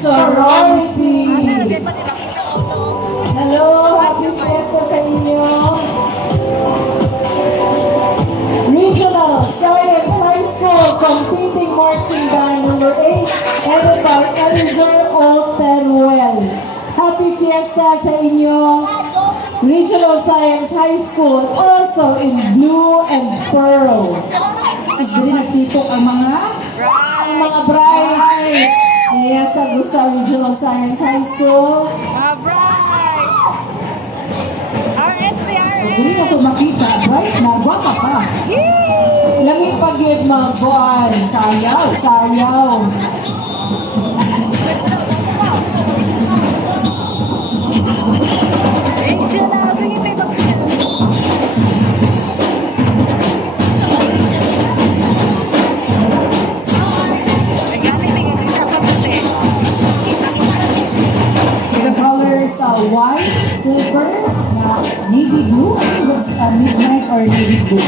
sorority. Hello, happy fiesta sa inyo. Regional Science High School Competing Marching Band number 8, headed by Elizur Oltenwell. Happy fiesta sa inyo. Regional Science High School, also in blue and pearl. As dali nagtipok ang mga bride. Yes, sa Gusta Regional Science High School. Bright! dali na ito makita, bright na, guwapa pa. Lamig pag-give mga buwan. Sayaw. Sayaw. Rachel na, sige tayo mag The colors white, silver, navy blue. I think that's midnight or navy blue.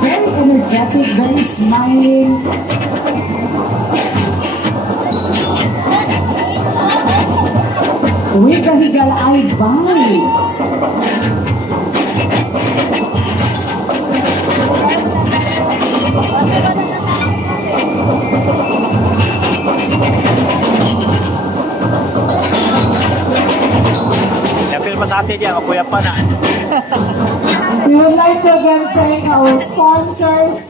Very energetic, very smiling. With the Higalay vibe. Napil pa sa atin yan, makuya pa na. We would like to again thank our sponsors,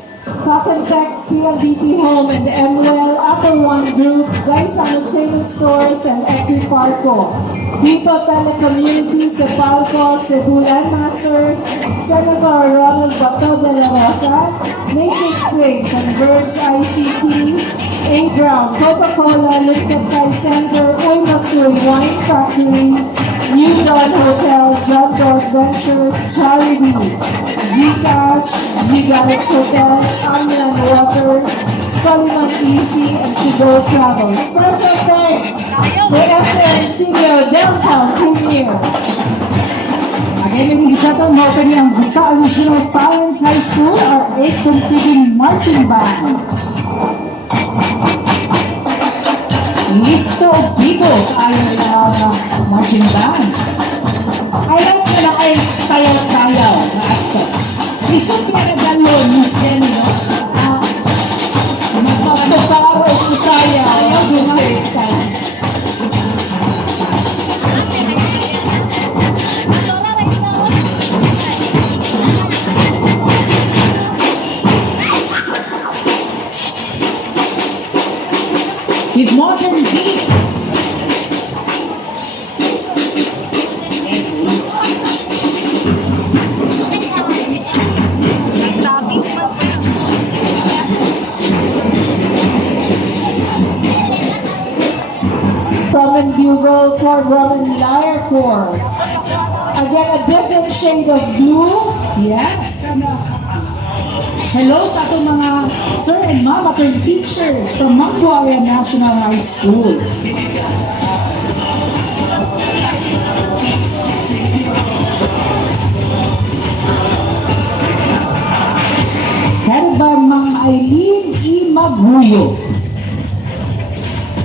Top and Text, PLDT Home, and MWell, Apple One Group, Gaisano Training Stores, and Equiparco. Deepa Telecommunities, Cepalco, Cebu Landmasters, Senator Ronald Bato de la Rosa, Nature Spring, Converge ICT, A-Brown, Coca-Cola, Lifted Kai Center, Oil Masur Wine Factory, New Dawn Hotel, John Dog Ventures, Charity, Gcash, Galax Hotel, Amlan Water, Solomon Easy, and To-Go Travel. Special thanks to SM Studio Downtown Premier. Again, ladies and gentlemen, opening ang Gusta Regional Science High School, our 8th competing marching band. Listo Bibo ay marching band. I like na ay sayaw-sayaw na asto. Listo pinagagalon, Miss Jenny, no? Magpaparo ito sayaw. Sayaw, gumay. With modern beats. Drum and bugle for drum and lyre corps. Again, a different shade of blue. Yes. Hello sa atong mga sir and mama turned teachers from Manguaria National High School. Headed by Mang Eileen E. Maguyo.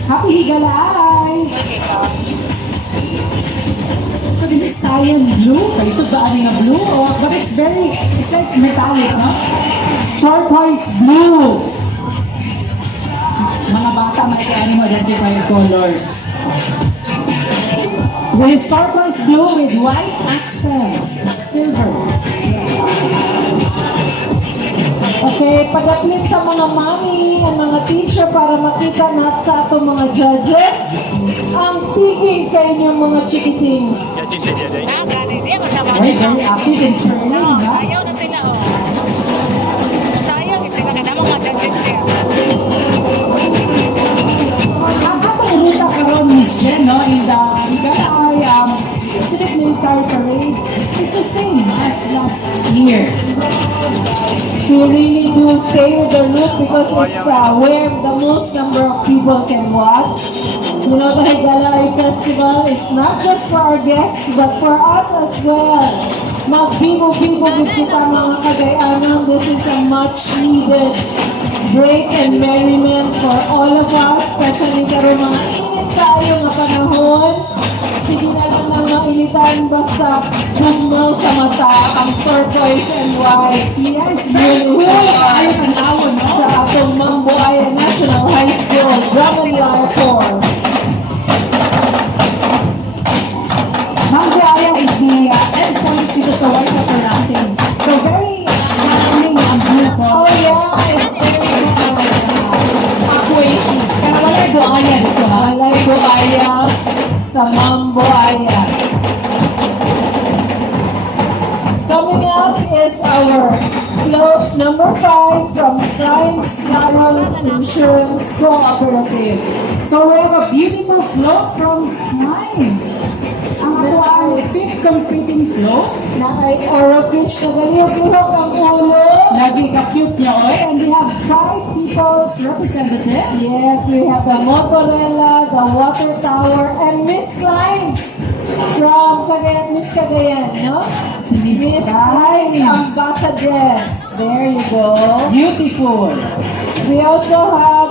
Happy Higalay! So this is cyan blue. Kayo ba ani nga blue? But it's like metallic, no? Turquoise blue. Mga bata may kaya mo identify yung colors. This is turquoise blue with white accents. Silver. Okay, pag-uplit ka mga mami ng mga teacher para makita na sa atong mga judges ang tigil sa inyong mga chikitings. Yan, Jesse, yan, yan. Very, very active in training, ha? Ayaw na sila, oh. Sayang, sila na namang mga judges niya. Ang atong ruta karon, Miss Jen, no, in the Higalay Civic Military Parade is the same as last year. We really do stay with their look because it's where the most number of people can watch. You know, the Higalay Festival is not just for our guests, but for us as well. Magbibo-bibo kita mga Cagayanon. This is a much needed break and merriment for all of us, especially karon mga init tayo nga panahon. Sige na lang ng mainitan basta bugnaw sa mata ang turquoise and white. Yes, very cool. Ayaw tanawon, no? Sa atong Mambuaya National High School, Drumandlar Corps. Mambuaya is the endpoint dito sa White Water Rafting. So very calming and beautiful. Oh yeah, it's very aquations. Pero wala buaya dito, ha? Walay buaya sa Mambuaya. Coming up is our float number 5 from Climbs National Insurance Cooperative. So we have a beautiful float from Times. Ang ako ang 5th competing float. Na ay Orofish na galiyog-lihok ang ulo. Lagi ka-cute niya, oy. And we have Tribe People's representative. Yes, we have the Motorella, the Water Tower, and Miss Climbs from Cagayan, Miss Cagayan, no? Miss Miss Climbs. Climbs Ambassadress. There you go. Beautiful. We also have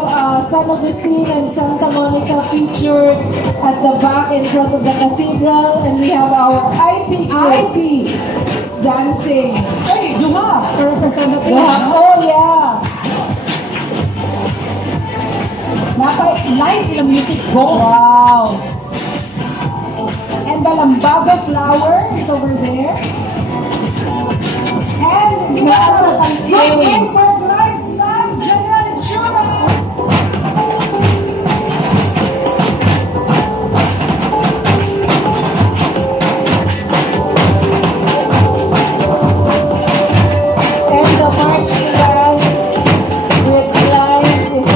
San Agustin and Santa Monica featured at the back in front of the cathedral, and we have our IP group IP. dancing. Ay, Duma. Representative. We have, no? oh yeah, Live yung music go. wow. And the Lambaga flower is over there. And we Nasa have tangke. your favorite lifestyle, General Insurance. And the march band, which lines is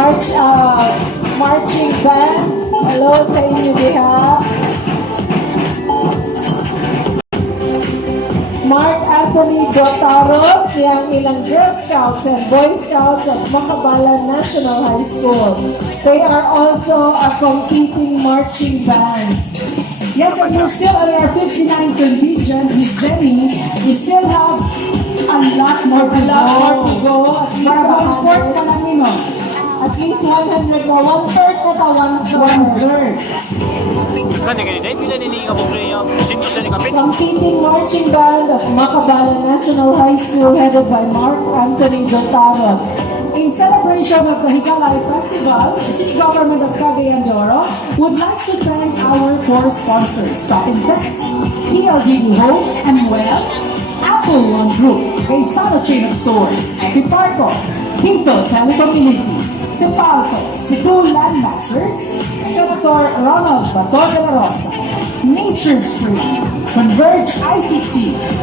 PBL, marching band. Hello sa inyo diha. Mark Anthony Botaros, yang ilang Girl Scouts and Boy Scouts of Makabalan National High School. They are also a competing marching band. Yes, and we're still on our 59 contingent, Miss Jenny. We still have a lot more to A lot more to go. Para one-fourth pa lang nino. At least 100 na. One-third na ta, one-third. One-third. Kani ganito, hindi na nininga mo niya. Sino sa ni kapit? Competing marching band of Makabalan National High School headed by Mark Anthony Botaros. In celebration of the Higalay Festival, the City Government of Cagayan de Oro would like to thank our four sponsors, Stop and Fix, PLGD Home and Well, Apple One Group, Gaisano Chain of Stores, Equiparco, Pinto Telecommunity, Sepalco, Cebu Landmasters, Senator Ronald Bato de la Rosa, Nature Spring, Converge ICT,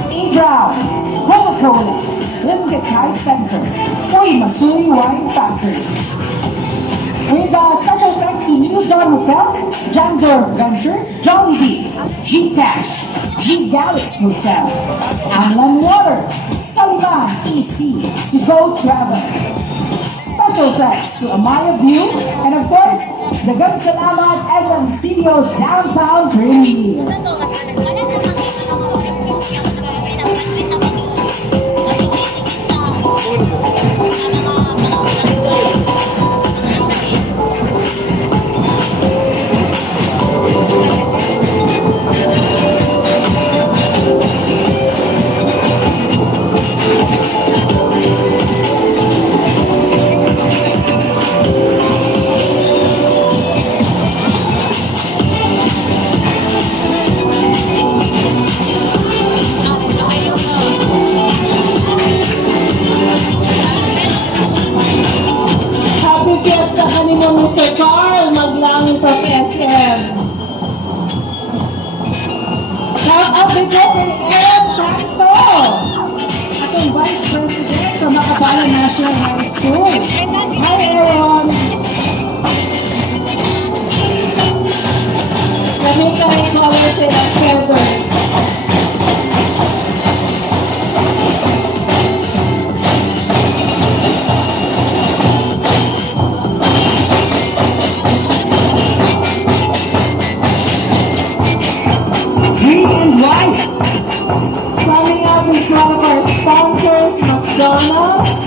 A-Brown, Coca-Cola, Limget High Center, Uy Masui Wine Factory. With special thanks to New Dawn Hotel, Jamdorf Ventures, Jollibee, G-Cash, G-Galax Hotel, Amlan Water, Sullivan EC, To Go Travel. Special thanks to Amaya View, and of course, the Salamat SM Studio Downtown Premier. Happy Fiesta kanimo, Mr. Carl Maglangit of SM. Shout out to Aaron Santos! National High School. Hi, Aaron. Kami kami color sila feathers. Green and white. Coming up is one of our sponsors, McDonald's.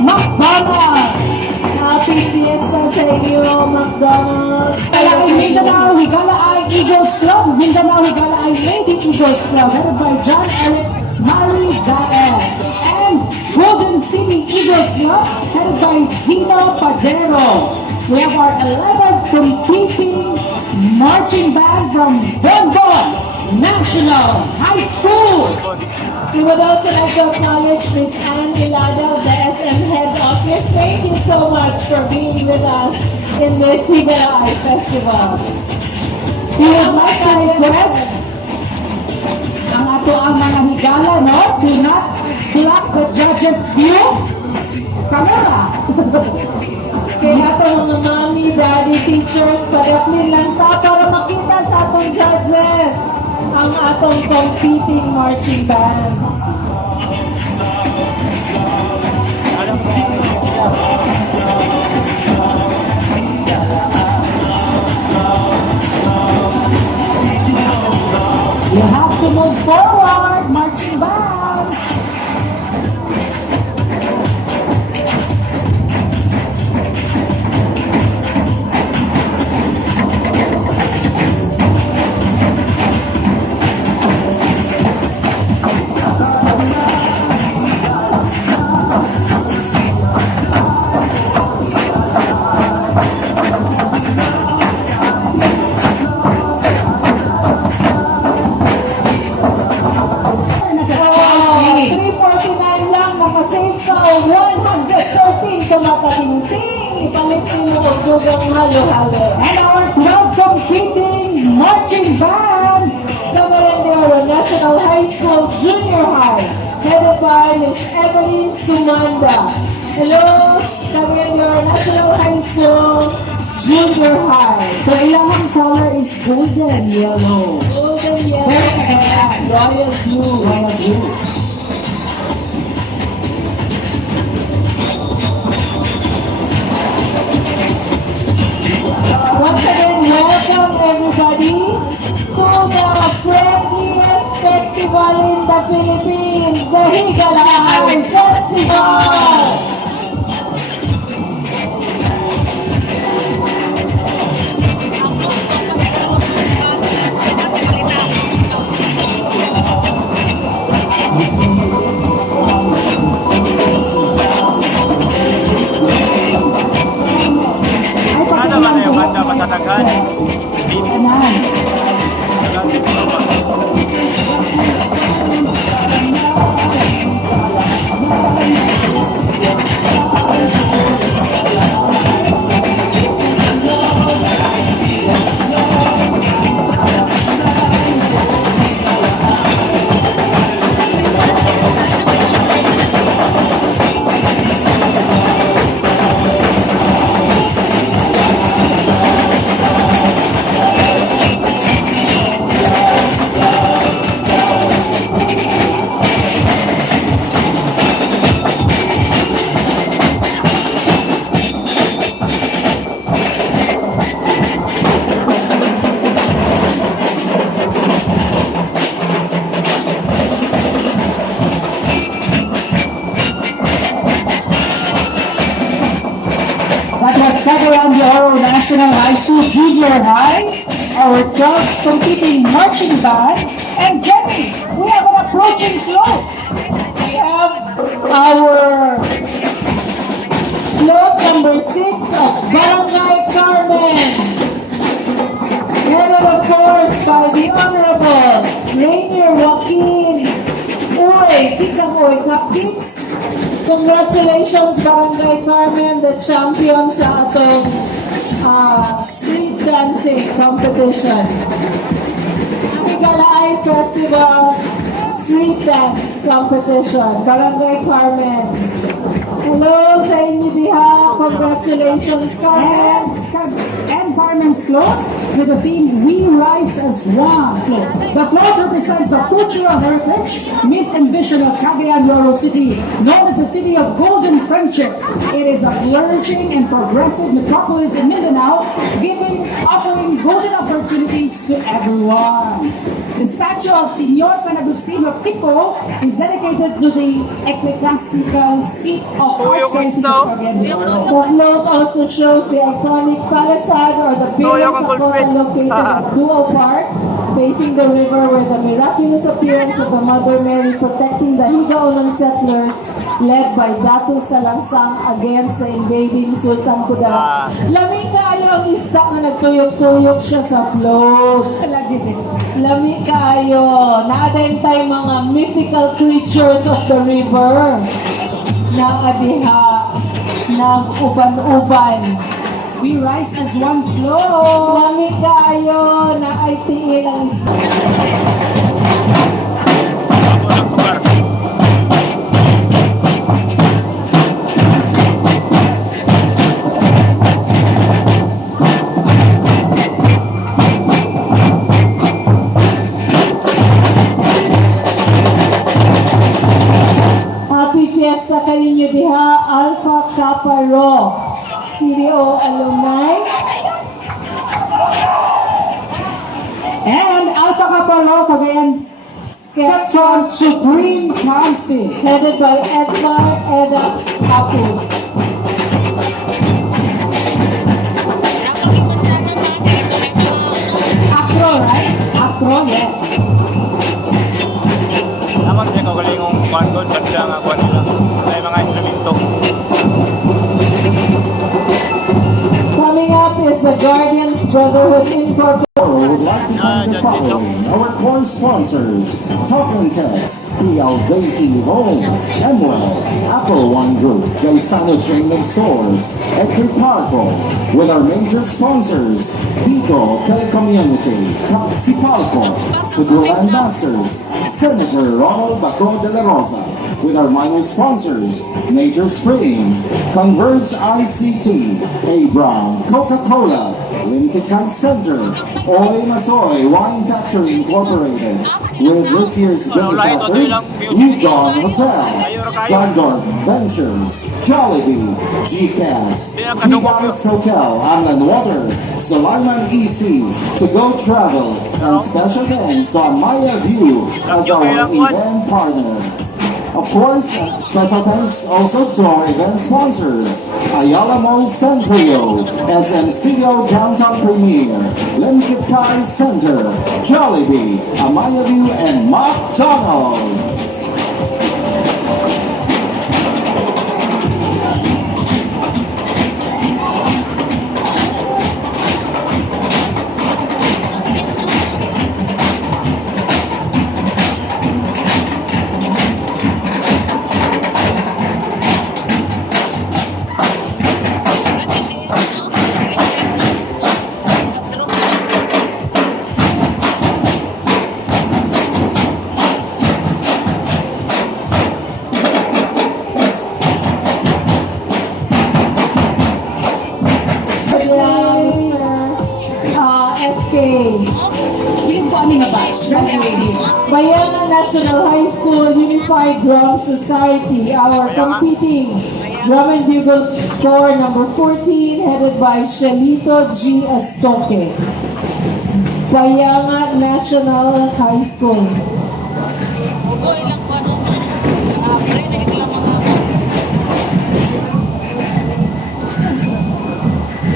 McDonald's. Happy Fiesta sa inyo, McDonald's. Kaya ay Mindanao Higala ay Eagles Club. Mindanao Higala ay Lady Eagles Club, headed by John Eric Marie Dael. And Golden City Eagles Club, headed by Dino Padero. We have our 11th competing marching band from Bonbon National High School. We would also like to acknowledge Ms. Anne Ilada of the SM Head Office. Thank you so much for being with us in this Higalaay Festival. We would like to request ang ato ang mga higala, no? Do not block the judges' view. Camera. Kaya ito mga mommy, daddy, teachers, paraplin lang ta para makita sa atong judges ang atong competing marching band. You have to move forward, marching band. Oh, 349 lang, nakasave ka o 113 kumakatingting. Ipalitin mo o dugang halo-halo. And our 12 competing marching band. Camarendero National High School Junior High, headed by Ms. Evelyn Sumanda. Hello, Camarendero National High School Junior High. So ilang color is golden yellow. Golden Pero yellow, kagayan, royal blue. royal blue. Once again, welcome everybody to the friendliest festival in the Philippines, the Higalaay Festival. Ay, Ano ba na yung banda pasatagan? Anan. That was Cagayan de Oro National High School Junior High, our 12th competing marching band. And Jenny, we have an approaching float. We have our float number 6 of Barangay Carmen, headed of course by the Honorable Rainier Joaquin. Uy, tika mo, cupcakes. Congratulations Barangay Carmen, the champion sa atong street dancing competition. Higalaay Festival Street Dance Competition, Barangay Carmen. Hello sa inyo diha. Congratulations, Carmen. And Carmen's float with the theme We Rise as One float. The float represents the cultural heritage, myth and vision of Cagayan de Oro City, known as the city of golden friendship. It is a flourishing and progressive metropolis in Mindanao, offering golden opportunities to everyone. The statue of Señor San Agustin of Pico is dedicated to the ecclesiastical seat of Archdiocese of Cagayan de Oro. The float also shows the iconic palisade or the pillars of Cora located at Duo Park, facing the river where the miraculous appearance of the Mother Mary protecting the Higaonon settlers led by Datu Salangsang against the invading Sultan Kudarat. Lamig kaayo ang isda na nagtuyok-tuyok siya sa float. Lagi din. Lamig kaayo. Naadayin tayo mga mythical creatures of the river. Naadiha. Nag-uban-uban. We rise as one float. Lamig kaayo na ay tiil ang isda. Ako ng lugar. Happy Fiesta kaninyo diha, Alpha Kappa Rho, CDO alumni. And Alpha Kappa Rho Cagayan Skeptron Supreme Council. Headed by Edmar Edax Apus. Acro, right? Acro, yes. Naman siya kagalingong kuhan doon. Kasi lang ang kuhan nila. May mga instrumento. Coming up is the Guardians Brotherhood Incorporated. Would like to thank the following our core sponsors: Talking Text, PL20 Home, Emerald, Apple One Group, Gaisano Training Stores, and Triparco. With our major sponsors: Vigo Telecommunity, Sipalco, Sugulan Masters, Senator Ronald Baco de la Rosa. With our minor sponsors: Major Spring, Converge ICT, A Brown, Coca-Cola, Limited Kind Center, Oy Masoy Wine Factory Incorporated. With this year's benefactors: New Dawn Hotel, John Dorf Ventures, Jollibee, GCast, G-Galax Hotel, Amlan Water, Sulaiman EC, To Go Travel, and special thanks to Amaya View as our event partner. Of course, special thanks also to our event sponsors: Ayala Mall Centrio, SMCO Downtown Premier, Limited Kai Center, Jollibee, Amaya View, and McDonald's. SK. Piling ko aning na batch. Graduating. Bayangan National High School Unified Drum Society, our competing drum and bugle corps number 14, headed by Shelito G. Astoque. Bayangan National High School. Ugo, ilang ko ano. Pre, nagitilang mga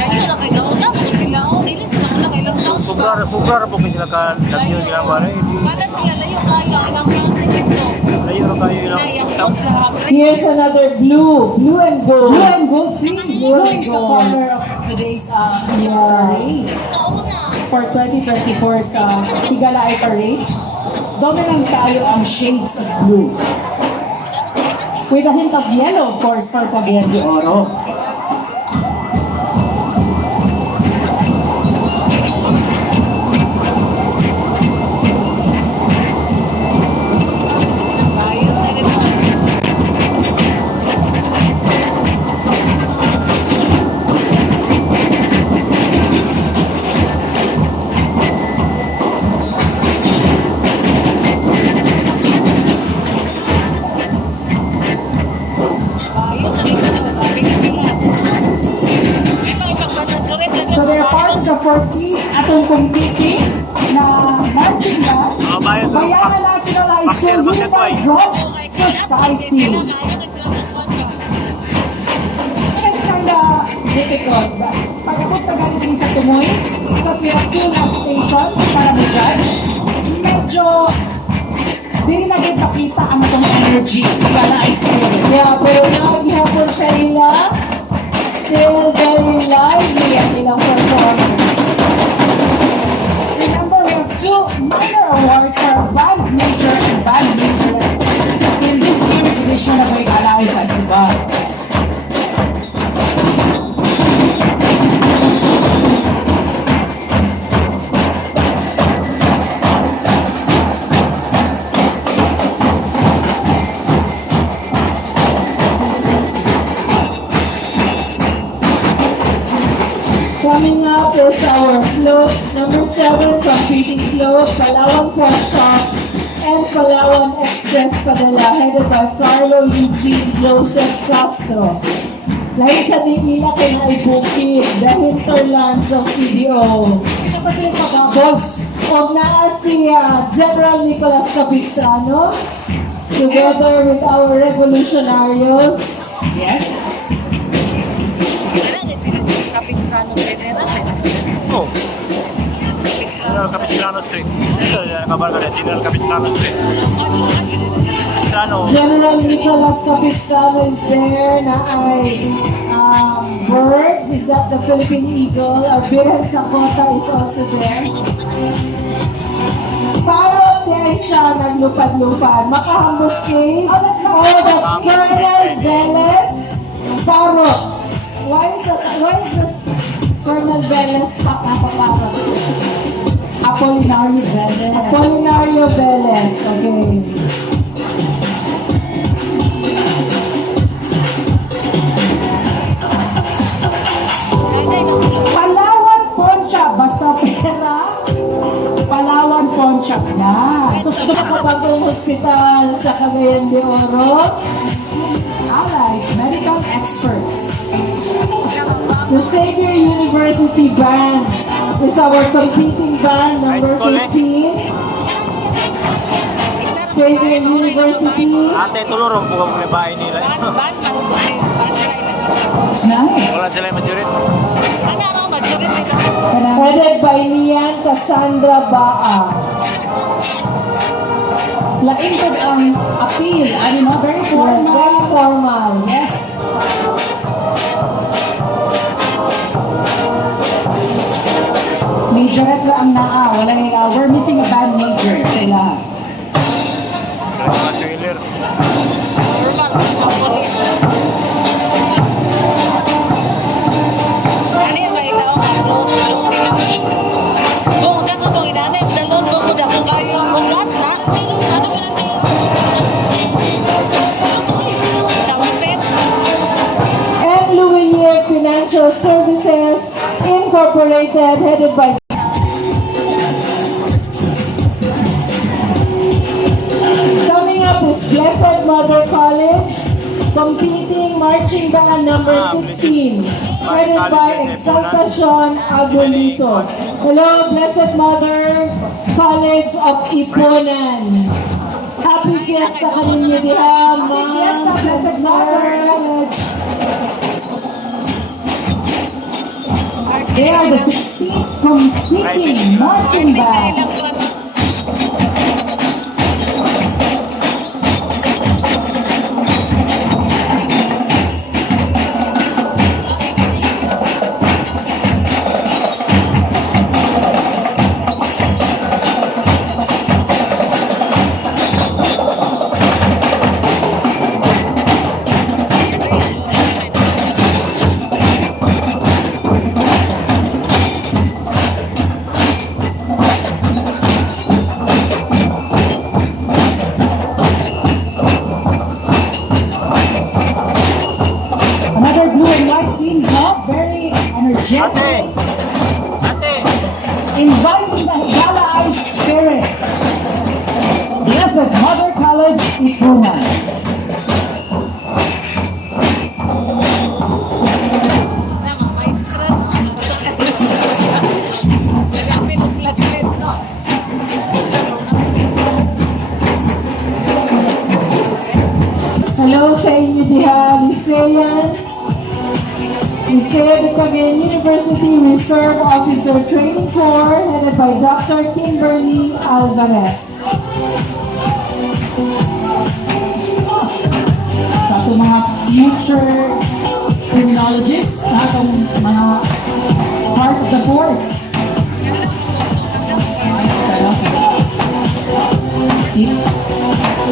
Layo na kay Gaon na. Kung sila o, dili. Saan na kay lang sa Sugar po kasi sila ka lagyo sila ba rin. Kala sila layo kayo. Ilang klase dito. Layo na kayo ilang. Nayang sa hapre. Here's another blue and gold. Blue and gold theme. Blue is the gold. color of today's parade. Oo na. For 2024 sa Tigalaay Parade, dominant tayo ang shades of blue. With a hint of yellow, of course, for Cagayan de Oro. Bayot na rin naman. 14 atong competing na marching band. Bayanan National High School Unified Girls Society. It's kinda difficult. Pagpunta galing sa Tumoy, because we have 2 last stations para mag-judge, medyo di na kita ang itong energy. Yeah, pero naghihapon sa ila, still very lively ang ilang performance. Remember, we have 2 minor awards for band major and band majorette in this year's edition of the Alay Festival. Coming up is our float, number 7, competing float, Palawan Pawn Shop, and Palawan Express Padala, headed by Carlo Eugene Joseph Castro. Lahi sa Ningila kay na ibukid, the hinterlands of CDO. Ito pa sila pag-boss. Og naa si General Nicolas Capistrano, together with our revolutionarios. Yes. Capistrano General. Oh. General Capistrano Street. Ito, nakabarga na General Capistrano Street. Capistrano. General Nicolas Capistrano is there na ay birds. Is that the Philippine Eagle? Our Biren Sakota is also there. Parot niya siya naglupad-lupad. Makahambos kay that's Colonel Velez Parot. Why is this Colonel Velez paparot? Apolinario Velez. Apolinario Velez. Okay. Palawan Pawn Shop. Basta pera. Palawan Pawn Shop na. Sa kapagong hospital sa Cagayan de Oro, Allied medical experts. the Xavier University Band is our competing band, number 15. Xavier University. Ate, tulurong po ang bahay nila. It's nice. Wala sila yung majority. Headed by Nian Cassandra Baa. Lain ko ang appeal. Ano no? Very Yes, very formal. formal. Yes. Majorette lang ang naa. Wala we're missing a band major. Sila. Mga trailer. And Louisier Financial Services Incorporated, headed by Coming up is Blessed Mother College, competing marching band number 16, headed by Exaltacion Abolito. Hello, Blessed Mother College of Iponan. Happy Fiesta ka ninyo diha, ma'am. Fiesta, Blessed Mother College. They are the 16th competing marching band. Another blue and white team, no? Very energetic. Ate! Inviting the Higala Eye spirit. Blessed Mother College, Ipunan. students. Liceo de Cagayan University Reserve Officer Training Corps headed by Dr. Kimberly Alvarez. Sa ating mga future criminologists, na itong mga part of the force.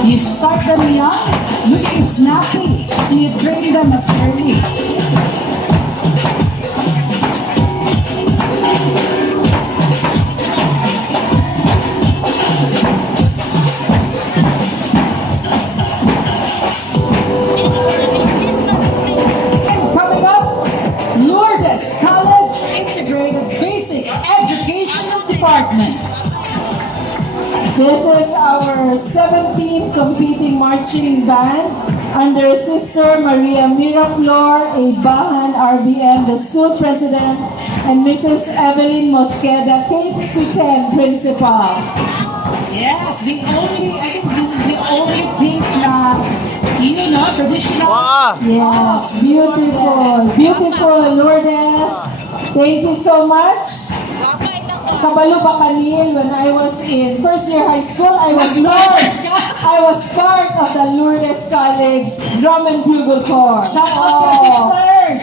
You start them young, looking snappy, so you train them as early. Coming up, Lourdes College Integrated Basic Educational Department. This is our 17th competing marching band under Sister Maria Miraflor Ibahan RBM, the school president, and Mrs. Evelyn Mosqueda, K-10 principal. Yes, I think this is the only pink na, traditional. Wow! Yes, beautiful. Beautiful, Lourdes. Thank you so much. Kabalo ba kanil, when I was in first year high school, I was part of the Lourdes College Drum and Bugle Corps. Shout out to sisters!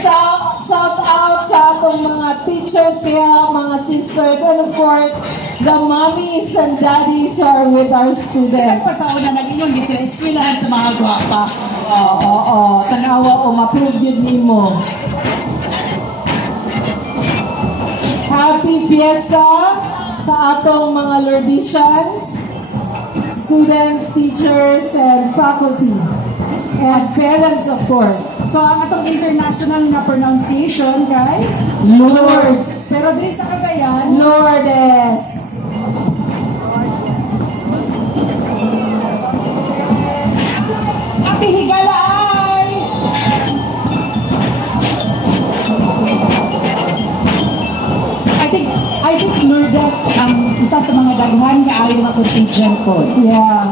Shout out sa atong mga teachers kaya, mga sisters, and of course, the mommies and daddies who are with our students. Nagpasaon na nag-inom din sila eskwelahan sa mga gwapa. Oo, tanawa o ma-prove yun nimo. Happy Fiesta sa atong mga Lourdesians, students, teachers, and faculty, and parents, of course. So, ang atong international na pronunciation kay Lourdes. Pero din sa Cagayan, Lourdes. Happy Higalaay! I think Lourdes ang isa sa mga daghan nga ayon na contingent ko. Yeah.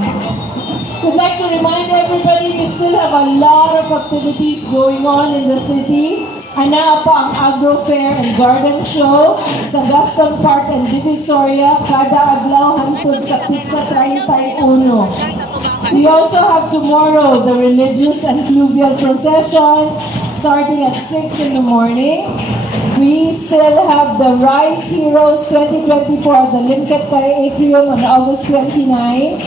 Would like to remind everybody we still have a lot of activities going on in the city. Ana pa ang Agro Fair and Garden Show sa Gaston Park and Divisoria kada adlaw hangtod sa Pitsa 31. We also have tomorrow the religious and fluvial procession starting at 6 in the morning. We still have the Rise Heroes 2024 at the Limcat Kay Atrium on August 29.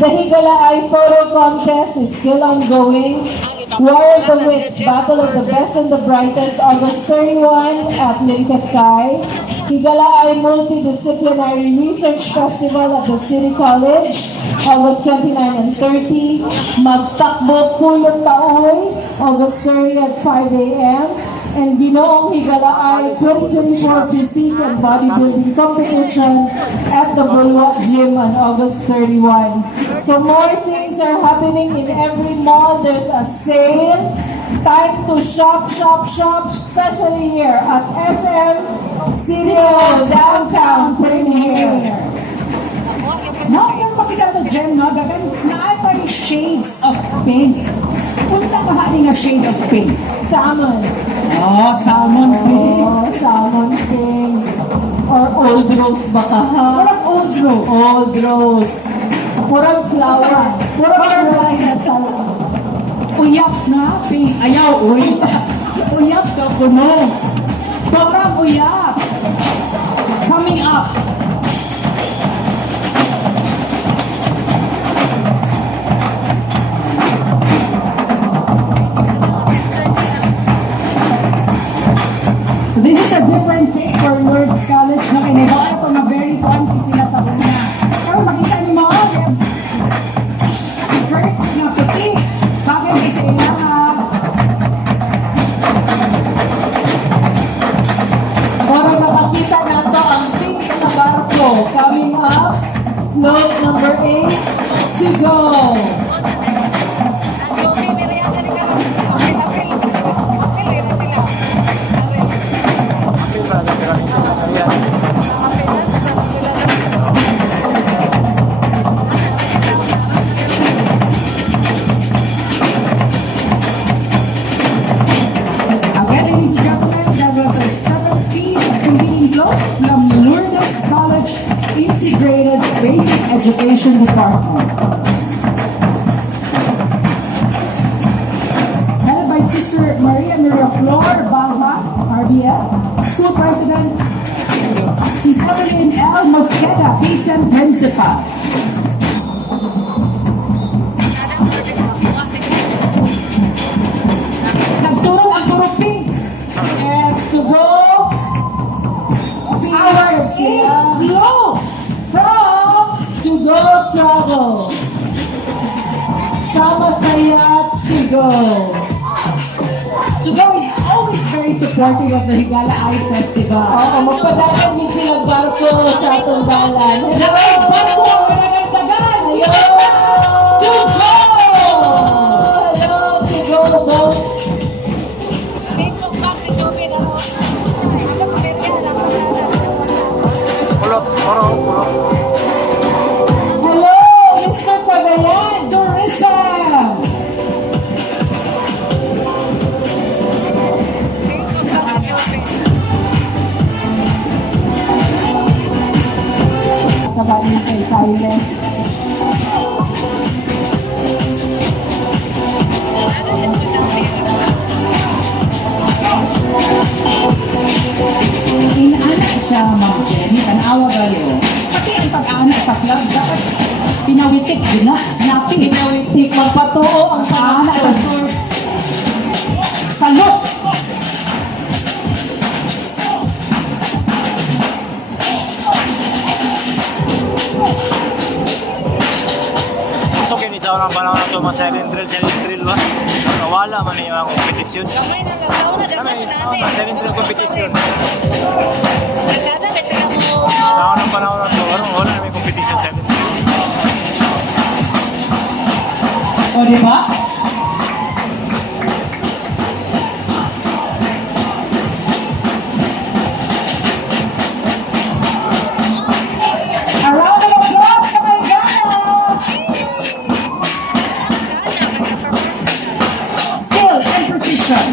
The Higalaay photo contest is still ongoing. War of the Wits, Battle of the Best and the Brightest, August 31 at Limcat Kay. Higalaay Multidisciplinary Research Festival at the City College, August 29 and 30. Magtakbo Pulot Taoy, August 30 at 5 a.m. And Ginoong Higalaay 2024 Physique and Bodybuilding Competition at the Bulwak Gym on August 31. So more things are happening in every mall. There's a sale. Time to shop, especially here at SM City Downtown Premier. Now, kung makita ito, Jem, no? Dagan naatay shades of pink. Kung saan kahali nga shade of pink? Salmon. Oh, salmon pink. Oh, salmon pink. Or old rose baka ha? Parang old rose. Old rose. Purang flower. Purang flower na talaga. Uyap na pink. Ayaw, uy. Uyap ka puno. Parang uyap. Coming up. This is a different take for Lourdes College na kinibawa ito na very funky sila sa una. Pero makita niyo mga skirts na puti. Bakit may sa ilaha? Para nakakita na ito ang pink na barko. Coming up, float number 8 to go. ladies and gentlemen, that was our 17th convening float from Lourdes College Integrated Basic Education Department. Headed by Sister Maria Miraflor Balma, RBL, School President, Miss Evelyn L. Mosqueda, PTEM Principal. Nagsuot ang puro pink. Yes, to go. Our eighth float from To go travel. Sama saya to go. To Go is always very supportive of the Higala Eye Festival. Oo, magpadagan din sila barko sa atong dalan. Hello! Ay, bago ang nagagdagan! Hello! To Go! Hello, to go boat. Facebook back si Joby na mo. Ano ko rin yan? Kulot, kulot. Hello, Mr. Pagayan. Tourism! Facebook back si Joby. Sa banin kay Silent. Inaanak siya, Ma'am Jenny, tanawa kayo. Pati ang pag-aanak sa club, dapat pinawitik din na, snappy. Pinawitik, magpatuo ang Pag-aanak sa pag-aanak. sur. Salute! So, kinisa ko ng panahon na ito, silent drill ba? Nawala man yung kompetisyon. Gamay na lang daw na. Kami, silent drill competition. Nagkada na sila mo. Sa ako ng panahon na ito, wala na may competition silent drill. O, di ba? A round of applause ka may gana! Skill and precision.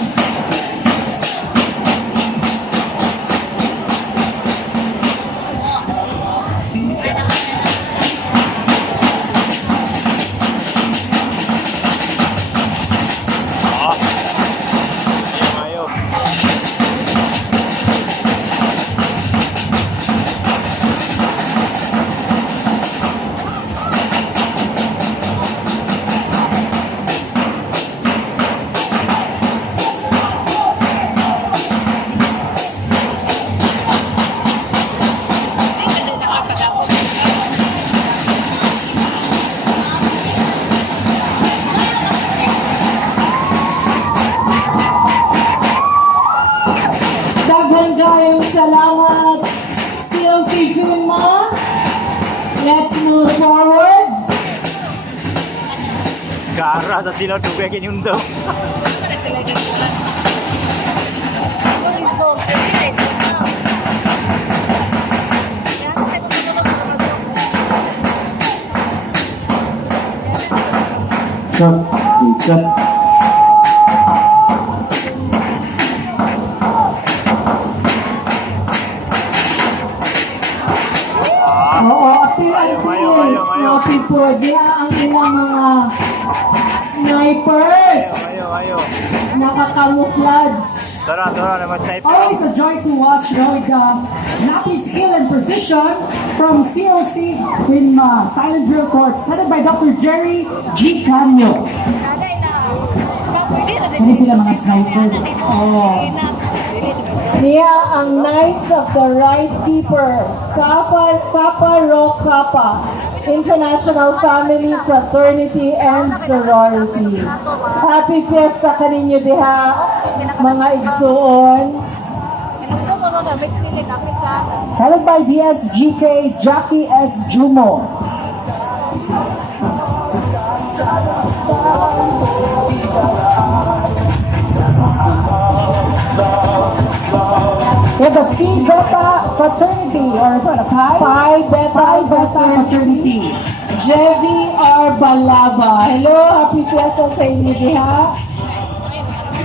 Ayaw. Daghan kayong salamat. COC Filma. Let's move forward. Gara sa sila tugay kinyundo. So, we just Oo, appeal and tears. ayaw. No people. Diya ang ilang mga snipers. Ayaw. Nakakamouflage. Tara, naman sniper. Always a joy to watch, with the snappy skill and precision from COC in Silent Drill Courts, headed by Dr. Jerry G. Canyo. Hindi sila mga sniper. Oo. Niya ang Knights of the Right Keeper, Kappa Rho Kappa, International Family Fraternity and Sorority. Happy Fiesta kaninyo diha, mga igsuon. Headed by DSGK Jackie S. Jumo. We have the Phi Beta Fraternity, or it's what, a Pi? Pi Beta Pi Beta Fraternity. Jevi R. Balaba. Hello, happy Fiesta sa inyo diha.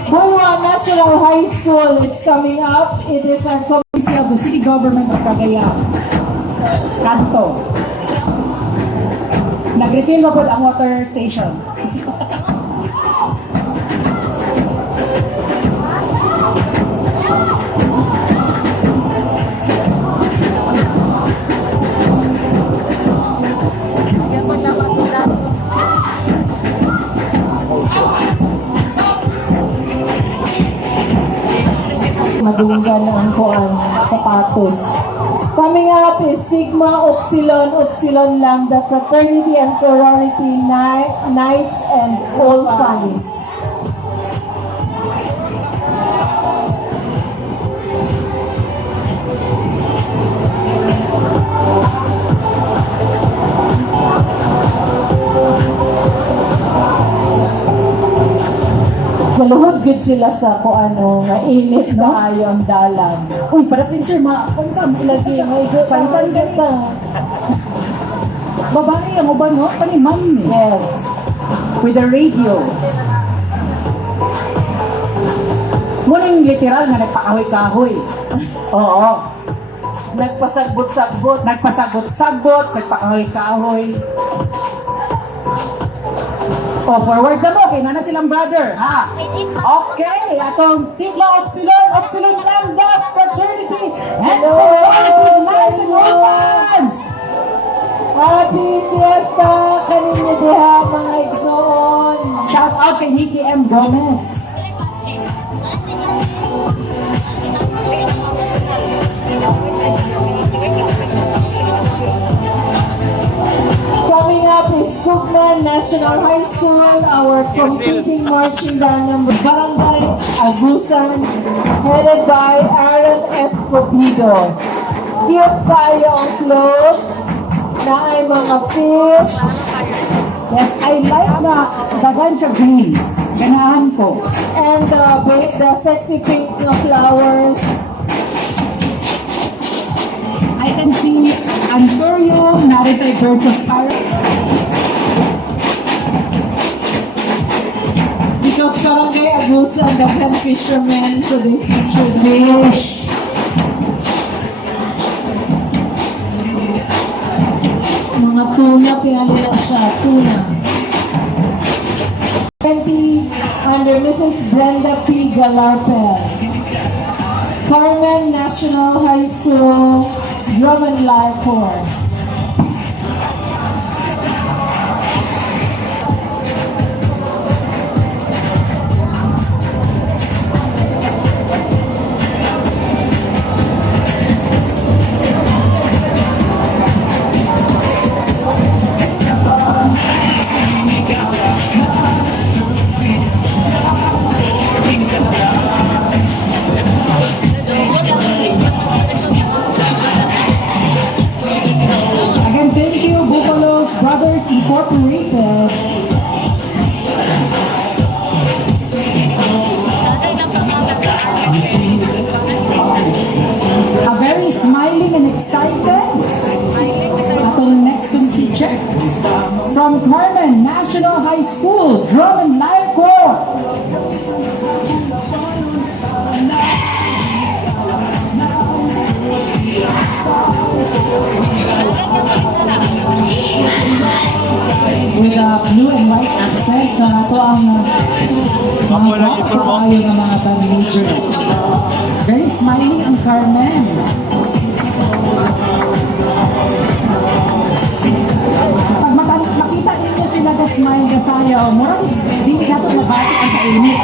Bulwa National High School is coming up. It is our Courtesy of the City Government of Cagayan. Kanto. Nag-refill mo po ang water station. madunggan ang kuan sapatos. Coming up is Sigma Upsilon Upsilon Lambda Fraternity and Sorority Knights and All Funds. Maluhod good sila sa kung ano, nga init na ayo ang dalan. Uy, parating sir, punta mo Lagi, may Salitan ka ka. Babae ang uban, no? Panimam ni. Yes. With a radio. Muling literal nga nagpakahoy-kahoy. Oo. Nagpasagbot-sagbot. Nagpasagot-sagot, nagpakahoy-kahoy. Oh, forward na mo, kaya na silang brother, ha? Okay, atong Sigma Upsilon, Upsilon Lambda Fraternity, and Sorority Knights and Orphans! Happy Fiesta kaninyo diha mga igsoon. Shout out kay Nikki M. Gomez. Coming up is Kugman National High School, our competing marching band number Barangay Agusan, headed by Aaron Escobedo. Cute tayo ang float na ay mga fish. Yes, I like na dagan siya greens. Ganahan ko. And the sexy pink na flowers. I can see Antonio, Narita Birds of Paradise. Because Barangay Agusan, the fishermen, so they featured Fish. mga tuna, pinalila siya, tuna. 20 under Mrs. Brenda P. Galarpel. Carmen National High School, Drum and Live Corps. Again, thank you, Buffalo's Brothers Incorporated. A very smiling and excited. Atong next teacher from Carmen National High School, Drum and Live Corps. With a blue and white accent, so ito ang mga kayo ng mga teenagers. Very smiling ang Carmen. Pag makita ninyo sila na smile na sayaw, murang hindi natin mabati ang kainit.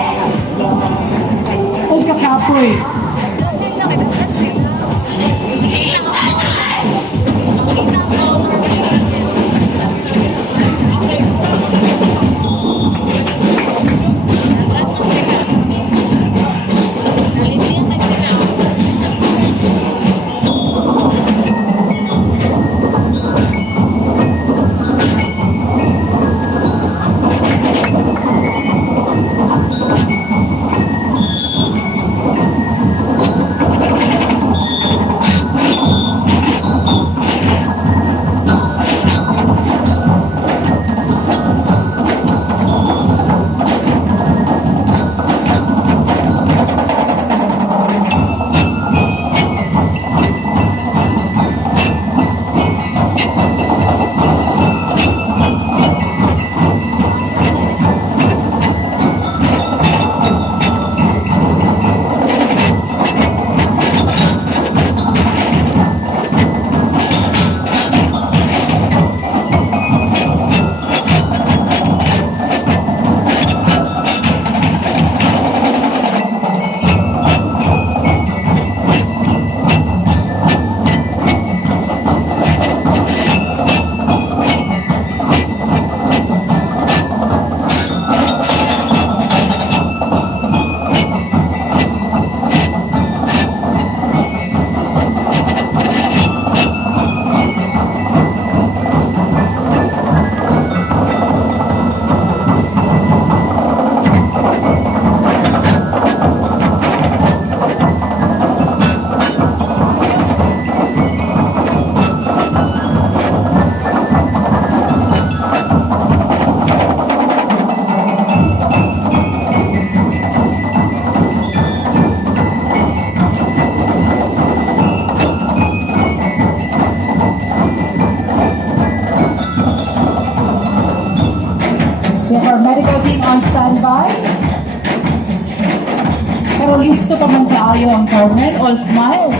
O kakapoy. naman tayo ang Carmen, all smiles.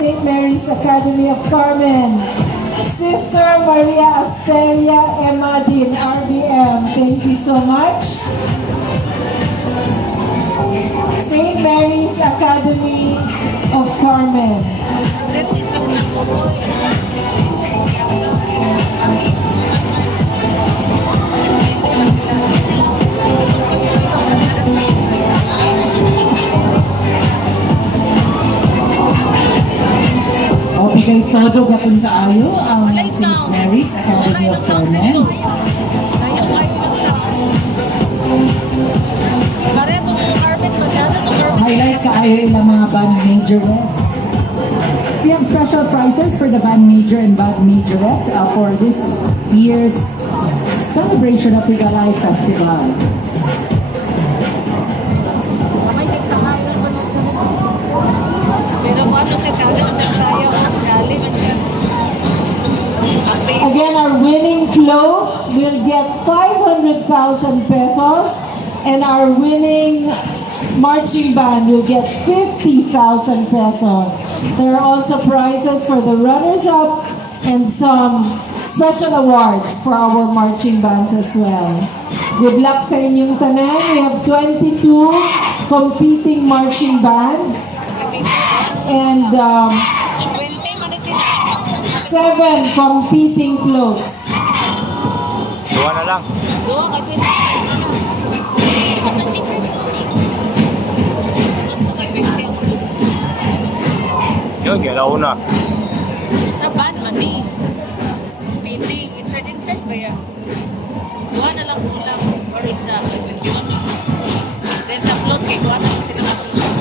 St. Mary's Academy of Carmen, Sister Maria Asteria Emadin, RBM, thank you so much. St. Mary's Academy of Carmen. O, bigay todo gapon kaayo ang St. Mary's Academy of Carmen. Highlight kaayo ilang mga band majorette. We have special prizes for the band major and band majorette for this year's celebration of Regalay Festival. Pero kung ano sa kada, ang sayaw, dali man siya. Again, our winning float will get 500,000 pesos and our winning marching band will get 50,000 pesos. There are also prizes for the runners-up and some special awards for our marching bands as well. Good luck sa inyong tanan. We have 22 competing marching bands and 20 man na sila. 7 competing floats. Duwa na lang. Doon, kay 20. Yun, kaya una. Sa van, mani. Meeting, insert ba yan? Duha na lang kulang. Or isa, kay 21. Then sa float, kay duha na lang sila na float.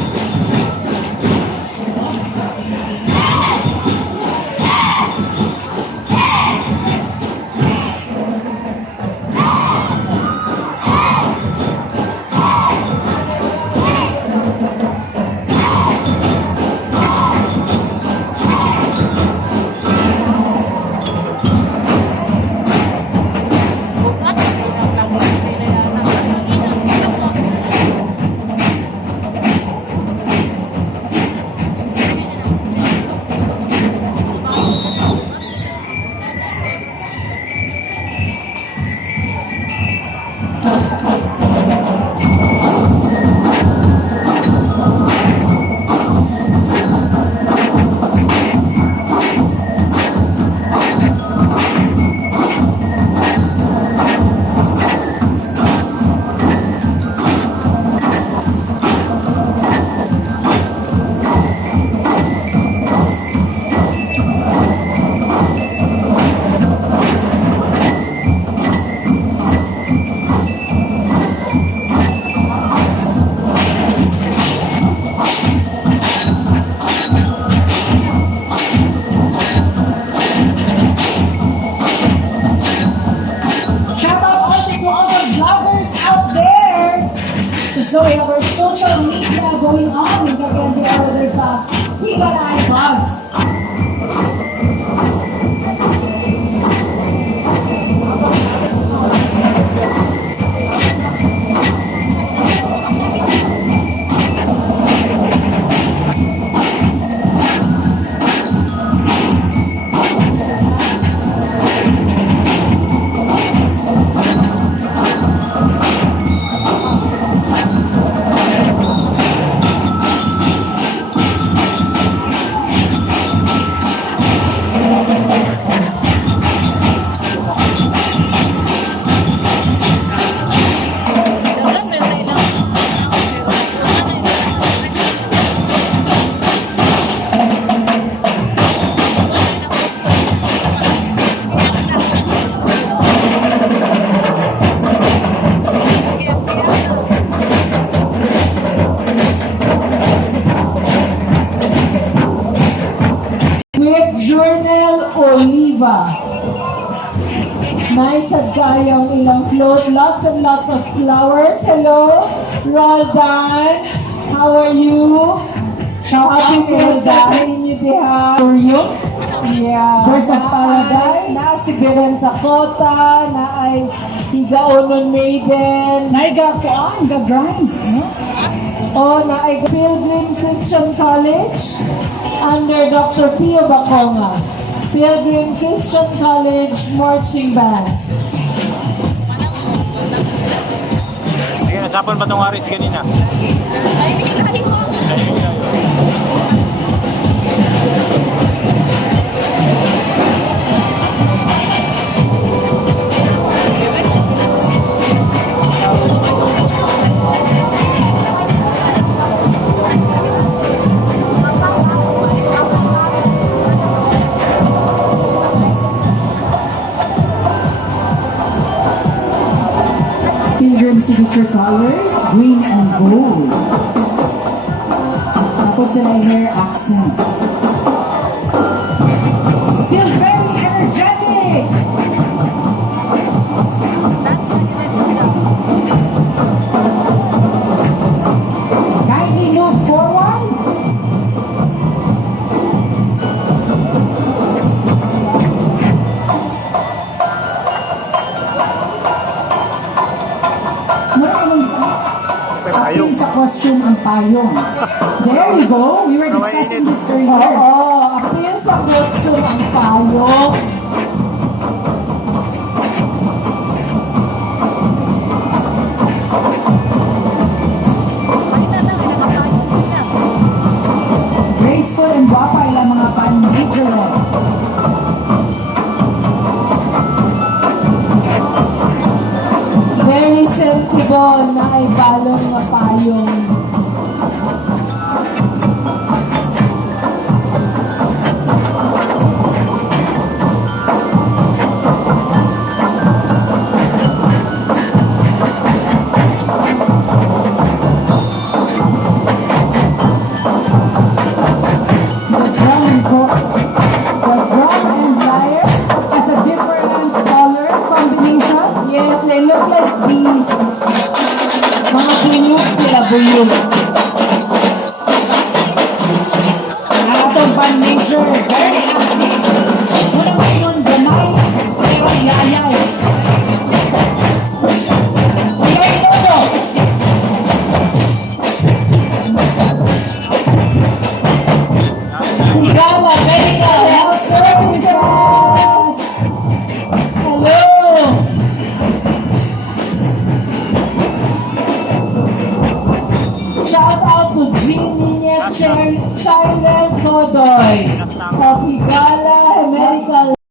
Journal Oliva. Nice at kayang ilang float. Lots and lots of flowers. Hello, Roldan. How are you? Shout out Happy to birthday sa Roldan. inyo, Diha. Oreo. Yeah. Birds of Paradise. Na si Beren Sakota, na ay Higaonon Maiden. Naiga ko ga-grind. No? O na ay Pilgrim Christian College under Dr. Pio Baconga. Pilgrim Christian College Marching Band. Sige, nasapon pa itong Aris kanina. Pilgrim signature colors, green and gold. Tapos sila hair accents. Still very energetic! Kindly move forward. Maraming Payong. sa question ang payong. There you go. We were discussing this earlier. Oo, appeal sa question ang payong. Graceful and guapa ilang mga pan-major. Very sensible na ay balong na payong. The drum and lyre has a different color combination. Yes, they look like bees. Mga buyog sila, buyog. Ang atong pan-major, very happy. Muna ngayon, gamay, pero yayay. Bigay todo! Higala Medical Health Services. Hello. Shout out to Jean Niña Chailer Godoy of Higala